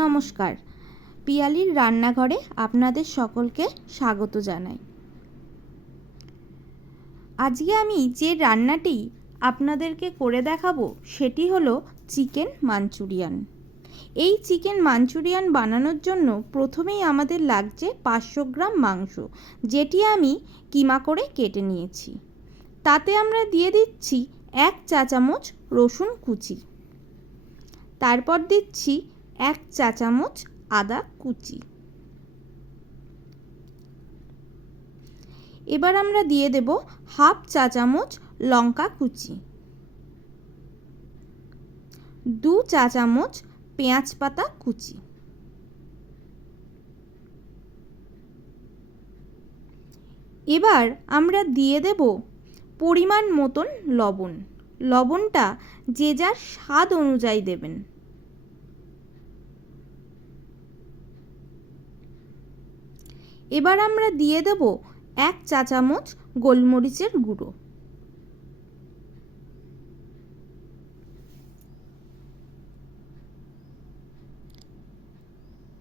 নমস্কার, পিয়ালির রান্নাঘরে আপনাদের সকলকে স্বাগত জানাই। আজকে আমি যে রান্নাটি আপনাদেরকে করে দেখাবো সেটি হলো চিকেন মাঞ্চুরিয়ান। এই চিকেন মাঞ্চুরিয়ান বানানোর জন্য প্রথমেই আমাদের লাগছে 500 গ্রাম মাংস, যেটি আমি কিমা করে কেটে নিয়েছি। তাতে আমরা দিয়ে দিচ্ছি 1 চা চামচ রসুন কুচি, তারপর দিচ্ছি 1 চা চামচ আদা কুচি। এবার আমরা দিয়ে দেব হাফ চা চামচ লঙ্কা কুচি, 2 চা চামচ পেঁয়াজ পাতা কুচি। এবার আমরা দিয়ে দেব পরিমাণ মতন লবণ। লবণটা যে যার স্বাদ অনুযায়ী দেবেন। এবার আমরা দিয়ে দেব 1 চা চামচ গোলমরিচের গুঁড়ো।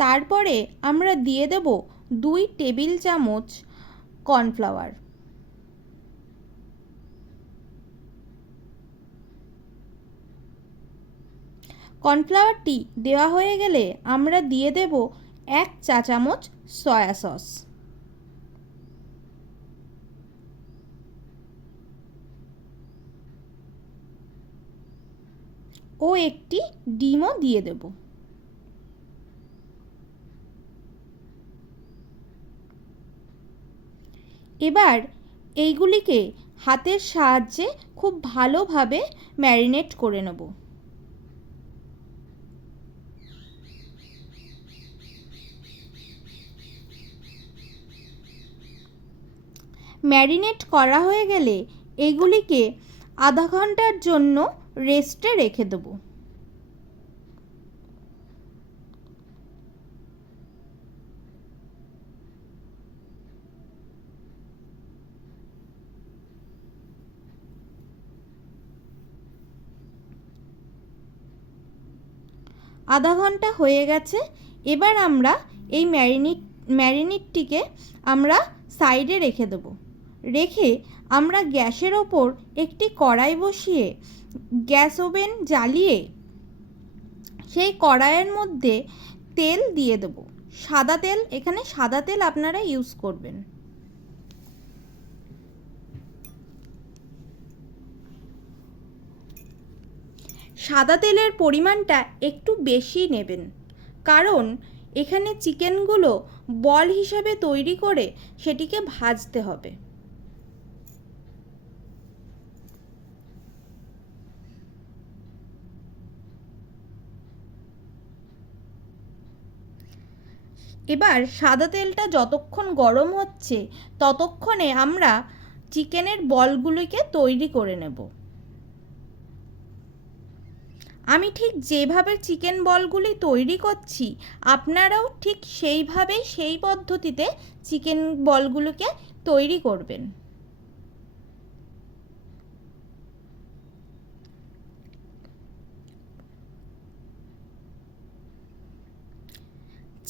তারপরে আমরা দিয়ে দেব 2 টেবিল চামচ কর্নফ্লাওয়ার। কর্নফ্লাওয়ারটি দেওয়া হয়ে গেলে আমরা দিয়ে দেব 1 চা চামচ সয়া সস ও একটি ডিমও দিয়ে দেব। এবার এইগুলিকে হাতের সাহায্যে খুব ভালোভাবে ম্যারিনেট করে নেব। ম্যারিনেট করা হয়ে গেলে এগুলিকে আধা ঘন্টার জন্য রেস্টে রেখে দেব। আধা ঘন্টা হয়ে গেছে। এবার আমরা এই ম্যারিনেটটিকে আমরা সাইডে রেখে দেব। রেখে আমরা গ্যাসের ওপর একটি কড়াই বসিয়ে গ্যাস ওভেন জ্বালিয়ে সেই কড়াইয়ের মধ্যে তেল দিয়ে দেব। সাদা তেল, এখানে সাদা তেল আপনারা ইউজ করবেন। সাদা তেলের পরিমাণটা একটু বেশি নেবেন, কারণ এখানে চিকেনগুলো বল হিসাবে তৈরি করে সেটিকে ভাজতে হবে। এবার সাদা তেলটা যতক্ষণ গরম হচ্ছে ততক্ষণে আমরা চিকেনের বলগুলিকে তৈরি করে নেব। আমি ঠিক যেভাবে চিকেন বলগুলি তৈরি করছি আপনারাও ঠিক সেইভাবেই সেই পদ্ধতিতে চিকেন বলগুলোকে তৈরি করবেন।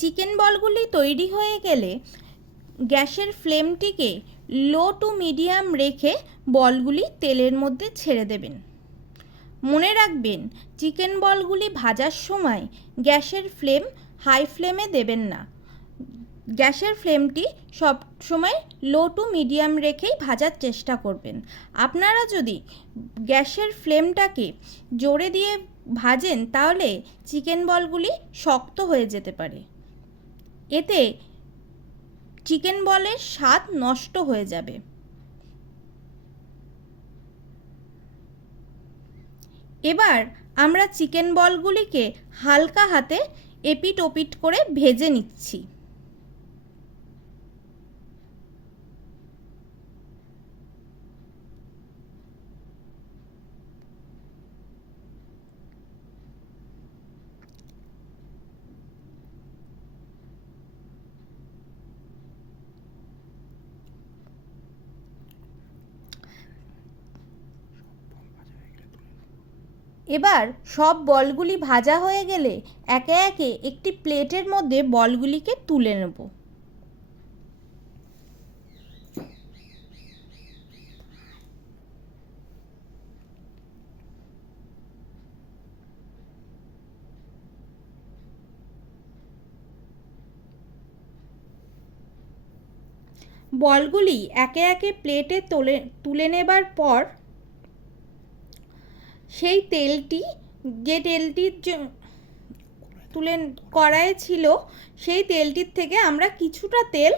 চিকেন বলগুলি তৈরি হয়ে গেলে গ্যাসের ফ্লেমটিকে লো টু মিডিয়াম রেখে বলগুলি তেলের মধ্যে ছেড়ে দেবেন। মনে রাখবেন, চিকেন বলগুলি ভাজার সময় গ্যাসের ফ্লেম হাই ফ্লেমে দেবেন না। গ্যাসের ফ্লেমটি সব সময় লো টু মিডিয়াম রেখেই ভাজার চেষ্টা করবেন। আপনারা যদি গ্যাসের ফ্লেমটাকে জোরে দিয়ে ভাজেন তাহলে চিকেন বলগুলি শক্ত হয়ে যেতে পারে। এতে চিকেন বলের স্বাদ নষ্ট হয়ে যাবে। এবার আমরা চিকেন বলগুলিকে হালকা হাতে এপিট ওপিট করে ভেজে নিচ্ছি। এবার সব বলগুলি ভাজা হয়ে গেলে একে একে একটি প্লেটের মধ্যে বলগুলিকে তুলে নেব। বলগুলি একে একে প্লেটে তুলে নেবার পর সেই তেলটি, যে তেলটির কড়াইয়ে ছিল, সেই তেলটির থেকে আমরা কিছুটা তেল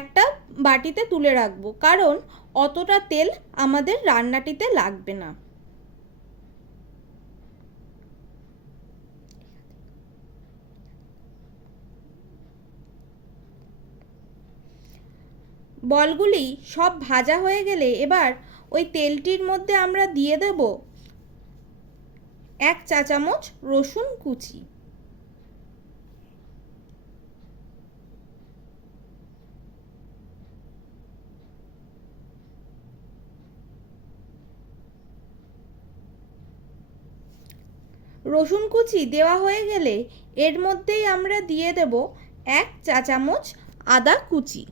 একটা বাটিতে তুলে রাখবো, কারণ অতটা তেল আমাদের রান্নাটিতে লাগবে না। বলগুলি সব ভাজা হয়ে গেলে এবার ওই তেলটির মধ্যে আমরা দিয়ে দেব 1 চা চামচ রসুন কুচি। রসুন কুচি দেওয়া হয়ে গেলে এর মধ্যেই আমরা দিয়ে দেব 1 চা চামচ আদা কুচি।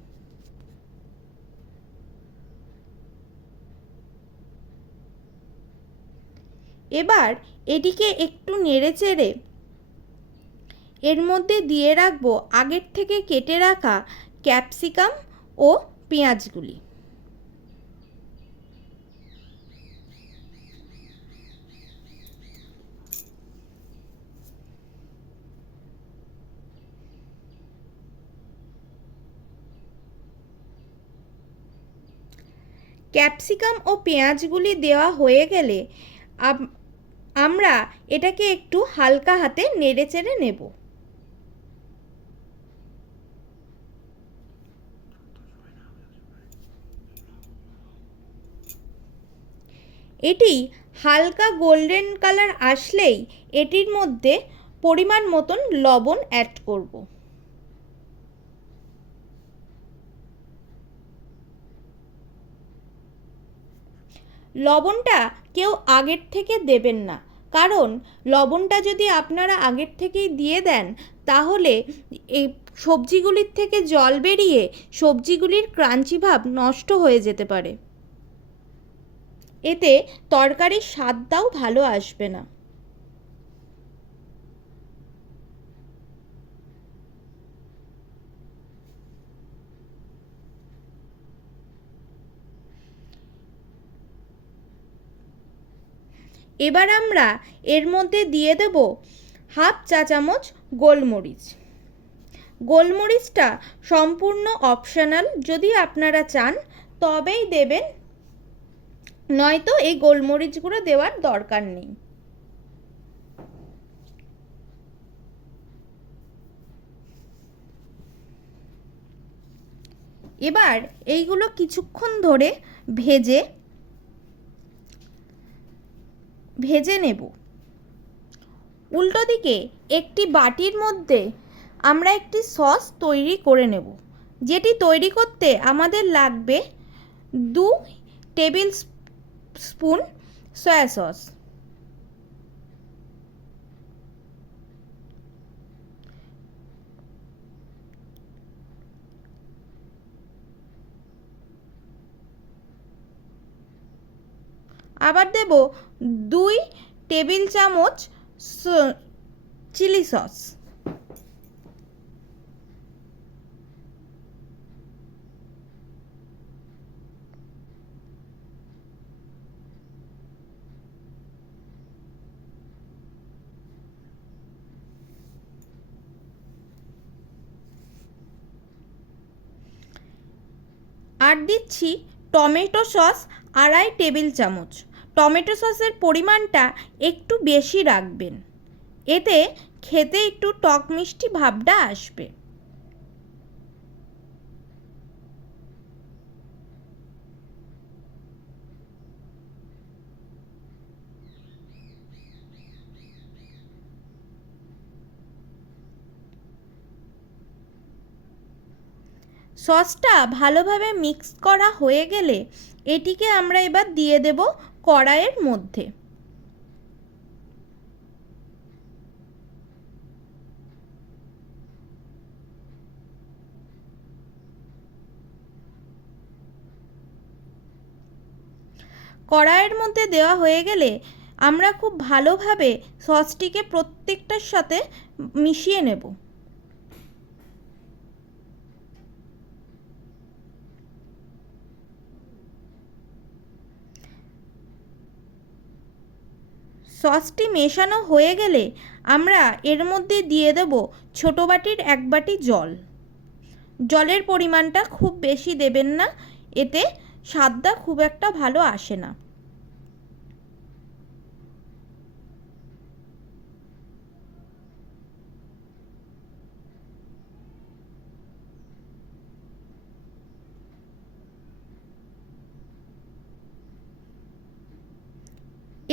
এবার এটিকে একটু নেড়েচেড়ে এর মধ্যে দিয়ে রাখবো আগের থেকে কেটে রাখা ক্যাপসিকাম ও পেঁয়াজগুলি। ক্যাপসিকাম ও পেঁয়াজগুলি দেওয়া হয়ে গেলে আমরা এটাকে একটু হালকা হাতে নেড়েচেড়ে নেব। এটি হালকা গোল্ডেন কালার আসলেই এটির মধ্যে পরিমাণ মতন লবণ অ্যাড করব। লবণটা কেউ আগের থেকে দেবেন না, কারণ লবণটা যদি আপনারা আগের থেকেই দিয়ে দেন তাহলে এই সবজিগুলির থেকে জল বেরিয়ে সবজিগুলির ক্রাঞ্চি ভাব নষ্ট হয়ে যেতে পারে, এতে তরকারির স্বাদটাও ভালো আসবে না। এবার আমরা এর মধ্যে দিয়ে দেব 1/2 চা চামচ গোলমরিচ। গোলমরিচটা সম্পূর্ণ অপশনাল, যদি আপনারা চান তবেই দেবেন, নয়তো এই গোলমরিচগুলো দেওয়ার দরকার নেই। এবার এইগুলো কিছুক্ষণ ধরে ভেজে নেব। উল্টো দিকে একটি বাটির মধ্যে আমরা একটি সস তৈরি করে নেব, যেটি তৈরি করতে আমাদের লাগবে 2 টেবিল স্পুন সয়া সস, আবার দেব 2 টেবিল চামচ চিলি সস। আর দিচ্ছি টমেটো সস 2.5 টেবিল চামচ। টমেটো সসের পরিমাণটা একটু বেশি রাখবেন, এতে খেতে একটু টক মিষ্টি ভাবটা আসবে। সসটা ভালোভাবে মিক্স করা হয়ে গেলে এটিকে আমরা এবার দিয়ে দেব কড়াইয়ের মধ্যে। কড়াইয়ের মধ্যে দেওয়া হয়ে গেলে আমরা খুব ভালোভাবে সসটিকে প্রত্যেকটার সাথে মিশিয়ে নেব। সসটি মেশানো হয়ে গেলে আমরা এর মধ্যে দিয়ে দেব ছোটো বাটির 1 বাটি জল। জলের পরিমাণটা খুব বেশি দেবেন না, এতে স্বাদটা খুব একটা ভালো আসে না।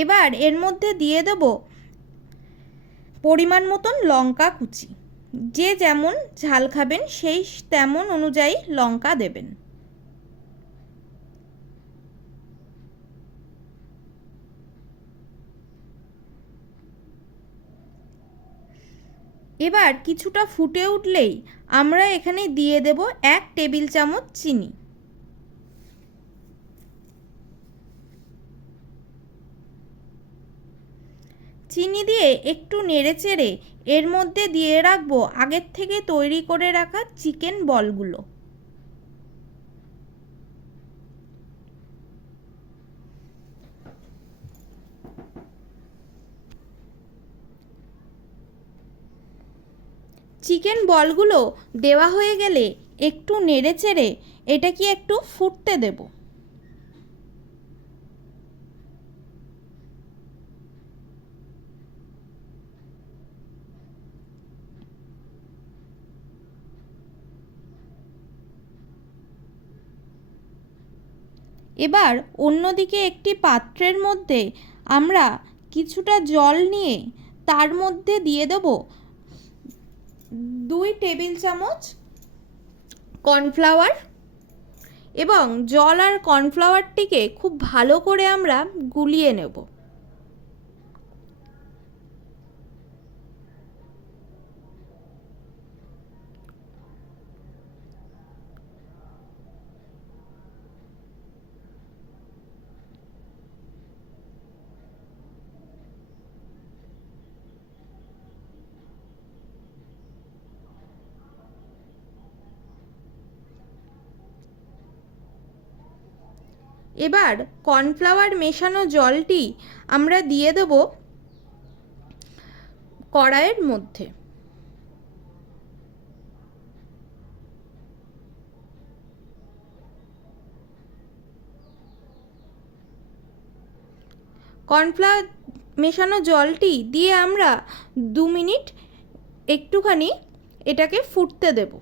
এবার এর মধ্যে দিয়ে দেব পরিমাণ মতন লঙ্কা কুচি। যে যেমন ঝাল খাবেন সেই তেমন অনুযায়ী লঙ্কা দেবেন। এবার কিছুটা ফুটে উঠলেই আমরা এখানে দিয়ে দেব 1 টেবিল চামচ চিনি। চিনি দিয়ে একটু নেড়েচেড়ে এর মধ্যে দিয়ে রাখবো আগের থেকে তৈরি করে রাখা চিকেন বলগুলো। চিকেন বলগুলো দেওয়া হয়ে গেলে একটু নেড়েচেড়ে এটাকে একটু ফুটতে দেব। এবার অন্যদিকে একটি পাত্রের মধ্যে আমরা কিছুটা জল নিয়ে তার মধ্যে দিয়ে দেব 2 টেবিল চামচ কর্নফ্লাওয়ার এবং জল আর কর্নফ্লাওয়ারটিকে খুব ভালো করে আমরা গুলিয়ে নেব। এবার কর্নফ্লাওয়ার মেশানো জলটি আমরা দিয়ে দেব কড়াইয়ের মধ্যে। কর্নফ্লাওয়ার মেশানো জলটি দিয়ে আমরা 2 মিনিট একটুখানি এটাকে ফুটতে দেব।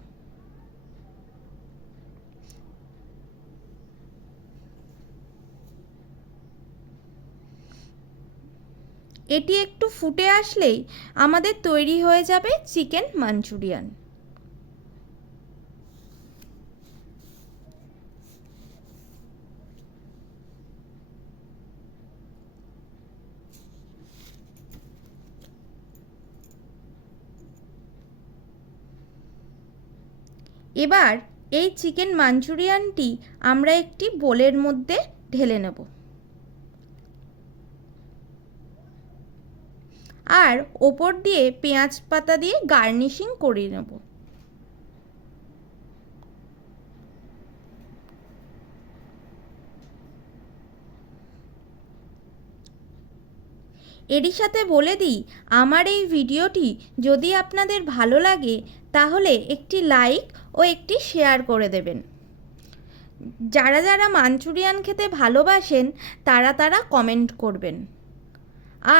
এটি একটু ফুটে আসলেই আমাদের তৈরি হয়ে যাবে চিকেন মাঞ্চুরিয়ান। এবার এই চিকেন মাঞ্চুরিয়ানটি আমরা একটি বোলের মধ্যে ঢেলে নেব আর ওপর দিয়ে পেঁয়াজ পাতা দিয়ে গার্নিশিং করে নেব। এরই সাথে বলে দিই, আমার এই ভিডিওটি যদি আপনাদের ভালো লাগে তাহলে একটি লাইক ও একটি শেয়ার করে দেবেন। যারা যারা মাঞ্চুরিয়ান খেতে ভালোবাসেন তারা কমেন্ট করবেন।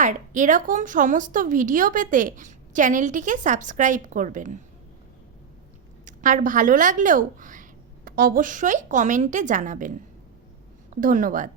আর এরকম সমস্ত ভিডিও পেতে চ্যানেলটিকে সাবস্ক্রাইব করবেন। আর ভালো লাগলেও অবশ্যই কমেন্টে জানাবেন। ধন্যবাদ।